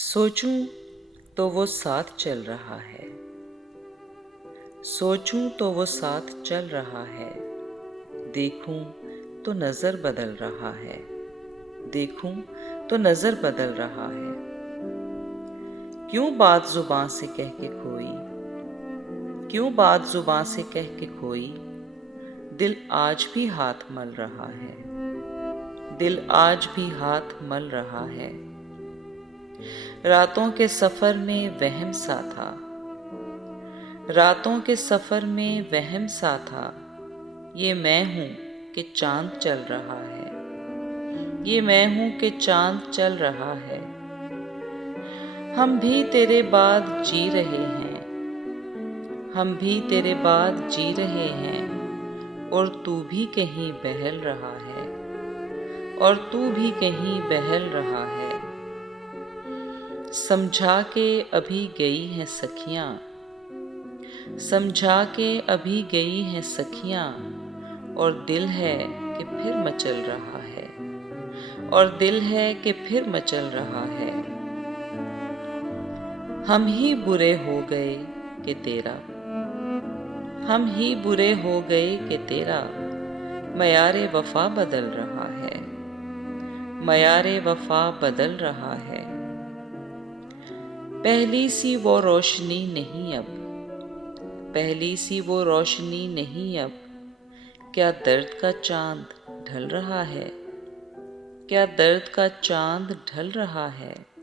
सोचूं तो वो साथ चल रहा है। सोचूं तो वो साथ चल रहा है। देखूं तो नजर बदल रहा है। देखूं तो नजर बदल रहा है। क्यों बात जुबान से कह के खोई, क्यों बात जुबान से कह के खोई। दिल आज भी हाथ मल रहा है। दिल आज भी हाथ मल रहा है। रातों के सफर में वहम सा था। रातों के सफर में वहम सा था। ये मैं हूं कि चांद चल रहा है। ये मैं हूं कि चांद चल रहा है। हम भी तेरे बाद जी रहे हैं। हम भी तेरे बाद जी रहे हैं। और तू भी कहीं बहल रहा है। और तू भी कहीं बहल रहा है। समझा के अभी गई हैं सखियां। समझा के अभी गई हैं सखियां। और दिल है कि फिर मचल रहा है। और दिल है कि फिर मचल रहा है। हम ही बुरे हो गए कि तेरा, हम ही बुरे हो गए कि तेरा मयारे वफा बदल रहा है। मयारे वफा बदल रहा है। पहली सी वो रोशनी नहीं अब, पहली सी वो रोशनी नहीं अब। क्या दर्द का चांद ढल रहा है। क्या दर्द का चांद ढल रहा है।